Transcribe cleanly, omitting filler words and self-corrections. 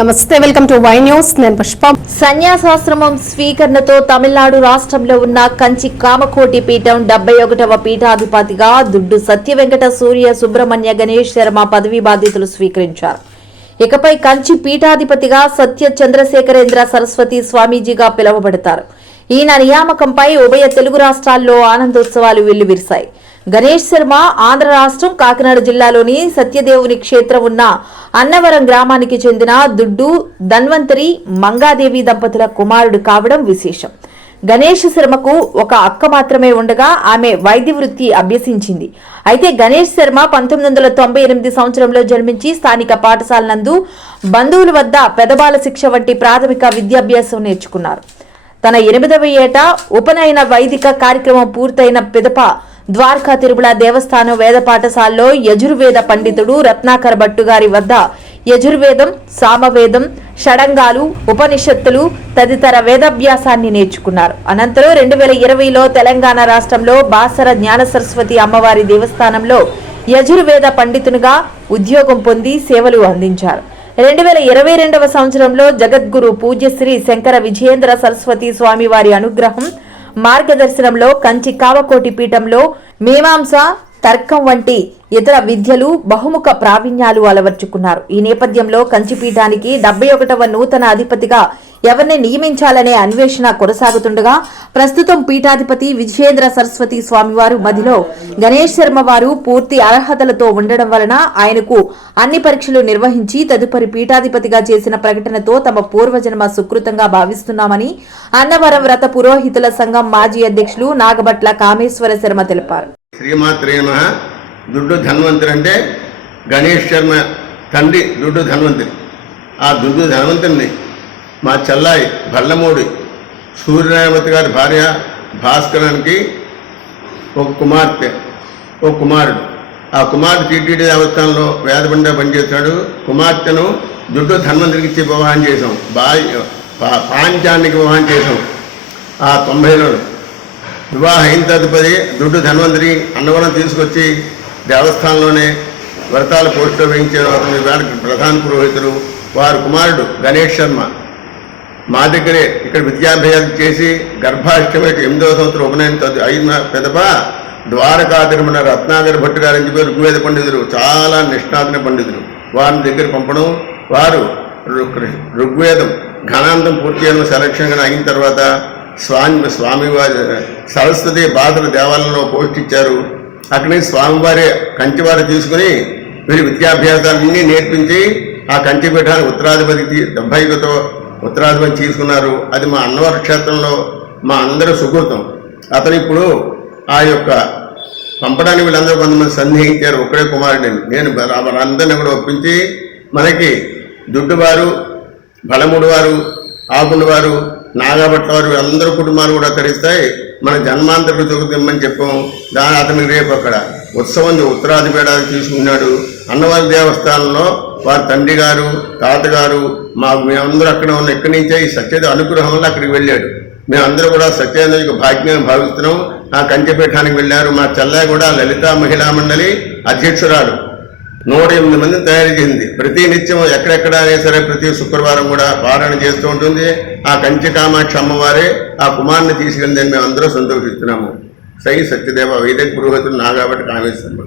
నమస్తే, welcome to Y news. నేను పుష్ప. సన్యాసాశ్రమం స్వీకరణతో తమిళనాడు రాష్ట్రంలో ఉన్న కంచి కామకోటి పీఠం 71వ పీఠాధిపతిగా దుడ్డు సత్యవెంకట సూర్య సుబ్రహ్మణ్య గణేష్ శర్మ పదవీ బాధ్యతలు స్వీకరించారు. ఇకపై కంచి పీఠాధిపతిగా సత్య చంద్రశేఖరేంద్ర సరస్వతి స్వామీజీగా పిలువబడతారు. ఈయన నియామకంపై ఉభయ తెలుగు రాష్ట్రాల్లో ఆనందోత్సవాలు వెల్లువిరిశాయి. గణేష్ శర్మ ఆంధ్ర రాష్ట్రం కాకినాడ జిల్లాలోని సత్యదేవుని క్షేత్రం ఉన్న అన్నవరం గ్రామానికి చెందిన దుడ్డు ధన్వంతరి మంగాదేవి దంపతుల కుమారుడు కావడం విశేషం. గణేష్ శర్మకు ఒక అక్క మాత్రమే ఉండగా ఆమె వైద్య వృత్తి అభ్యసించింది. అయితే గణేష్ శర్మ 1998 సంవత్సరంలో జన్మించి స్థానిక పాఠశాల నందు బంధువుల వద్ద పెదబాల శిక్ష వంటి ప్రాథమిక విద్యాభ్యాసం నేర్చుకున్నారు. తన 8వ ఏట ఉపనయన వైదిక కార్యక్రమం పూర్తయిన పిదప ద్వారకా తిరుమల దేవస్థానం వేద పాఠశాలలో యజుర్వేద పండితుడు రత్నాకర భట్టు గారి వద్ద యజుర్వేదం, సామవేదం, షడంగాలు, ఉపనిషత్తులు తదితర వేదాభ్యాసాన్ని నేర్చుకున్నారు. అనంతరం 2020లో తెలంగాణ రాష్ట్రంలో బాసర జ్ఞాన సరస్వతి అమ్మవారి దేవస్థానంలో యజుర్వేద పండితునిగా ఉద్యోగం పొంది సేవలు అందించారు. 2022వ సంవత్సరంలో జగద్గురు పూజ్యశ్రీ శంకర విజయేంద్ర సరస్వతి స్వామి వారి అనుగ్రహం మార్గదర్శనంలో కంచి కామకోటి పీఠంలో మీమాంస, తర్కం వంటి ఇతర విద్యలు బహుముఖ ప్రావీణ్యాలు అలవర్చుకున్నారు. ఈ నేపథ్యంలో కంచిపీఠానికి 71వ నూతన అధిపతిగా ఎవరిని నియమించాలనే అన్వేషణ కొనసాగుతుండగా ప్రస్తుతం పీఠాధిపతి విజయేంద్ర సరస్వతి స్వామివారు మధ్యలో గణేష్ శర్మ వారు పూర్తి అర్హతలతో ఉండడం వలన ఆయనకు అన్ని పరీక్షలు నిర్వహించి తదుపరి పీఠాధిపతిగా చేసిన ప్రకటనతో తమ పూర్వజన్మ సుకృతంగా భావిస్తున్నామని అన్నవరం వ్రత పురోహితుల సంఘం మాజీ అధ్యక్షులు నాగభట్ల కామేశ్వర శర్మ తెలిపారు. శ్రీమాత్రే నమః. దుడ్డు ధన్వంతరి అంటే గణేష్ శర్మ తండ్రి దుడ్డు ధన్వంతరి. ఆ దుడ్డు ధన్వంతరిని మా చెల్లాయి భల్లమూడి సూర్యనారాయణమూర్తి గారి భార్య భాస్కరానికి ఒక కుమార్తె, ఒక కుమారుడు. ఆ కుమారుడు టీటీడీ దేవస్థానంలో వేదబండ పనిచేస్తాడు. కుమార్తెను దుడ్డు ధన్వంతరికి ఇచ్చి వివాహం చేసాం. పాంచానికి వివాహం చేసాం. ఆ 90లో వివాహం అయిన తదుపరి దుడ్డు ధన్వంతరి అన్నవరం తీసుకొచ్చి దేవస్థానంలోనే వ్రతాలు పోస్టులో వేయించారు. అతని వారికి ప్రధాన పురోహితులు. వారి కుమారుడు గణేష్ శర్మ మా దగ్గరే ఇక్కడ విద్యాభ్యాసం చేసి గర్భాష్టమి 8వ సంవత్సరం ఉపనయనం అయిన పెదప ద్వారకా తిరుమల రత్నాకర భట్టు గారు అని చెప్పి ఋగ్వేద పండితులు, చాలా నిష్ణాతున పండితులు. వారిని దగ్గర పంపడం, వారు ఋగ్వేదం ఘనాంతం పూర్తి అయిన సెలక్షన్ అయిన తర్వాత స్వామివారి సరస్వతి బాధల దేవాలయంలో పోస్ట్ ఇచ్చారు. అక్కడి నుంచి స్వామివారి కంచివారు తీసుకుని వీరి విద్యాభ్యాసాలన్నీ నేర్పించి ఆ కంచిపీఠానికి ఉత్తరాధిపతికి 71తో ఉత్తరాధిపతి తీసుకున్నారు. అది మా అన్నవరం క్షేత్రంలో మా అందరూ సుకృతం. అతను ఇప్పుడు ఆ యొక్క పంపడానికి వీళ్ళందరూ కొంతమంది సందేహించారు ఒక్కడే కుమారుడిని. నేను అందరినీ కూడా ఒప్పించి మనకి దుడ్డువారు, బలముడు వారు, ఆకుడు వారు, నాగభట్ల వారు అందరూ కుటుంబాలు కూడా తరిస్తాయి. మన జన్మాంతరకు దొరుకుతామని చెప్పాం. అతనికి రేపు అక్కడ ఉత్సవం ఉత్తరాధిపేడాలు తీసుకున్నాడు. అన్నవరం దేవస్థానంలో వారి తండ్రి గారు, తాతగారు, మేమందరూ అక్కడ ఉన్న ఇక్కడి నుంచే ఈ సత్యదేవ అనుగ్రహం వల్ల అక్కడికి వెళ్ళాడు. మేమందరూ కూడా సత్యదేవ భాగ్యం భావిస్తున్నాం. ఆ కంచిపీఠానికి వెళ్ళారు. మా చెల్లాయి కూడా లలితా మహిళా మండలి అధ్యక్షురాలు 108 మందిని తయారు చేసింది. ప్రతి నిత్యం ఎక్కడెక్కడ అయినా సరే ప్రతి శుక్రవారం కూడా పారాయణ చేస్తూ ఉంటుంది. ఆ కంచి కామాక్షి అమ్మవారే ఆ కుమారుని తీసుకెళ్ళిందని మేము అందరూ సంతోషిస్తున్నాము. సై సత్యదేవ వైదిక పురోహితులు నాగాభట్ల కామేశ్వర.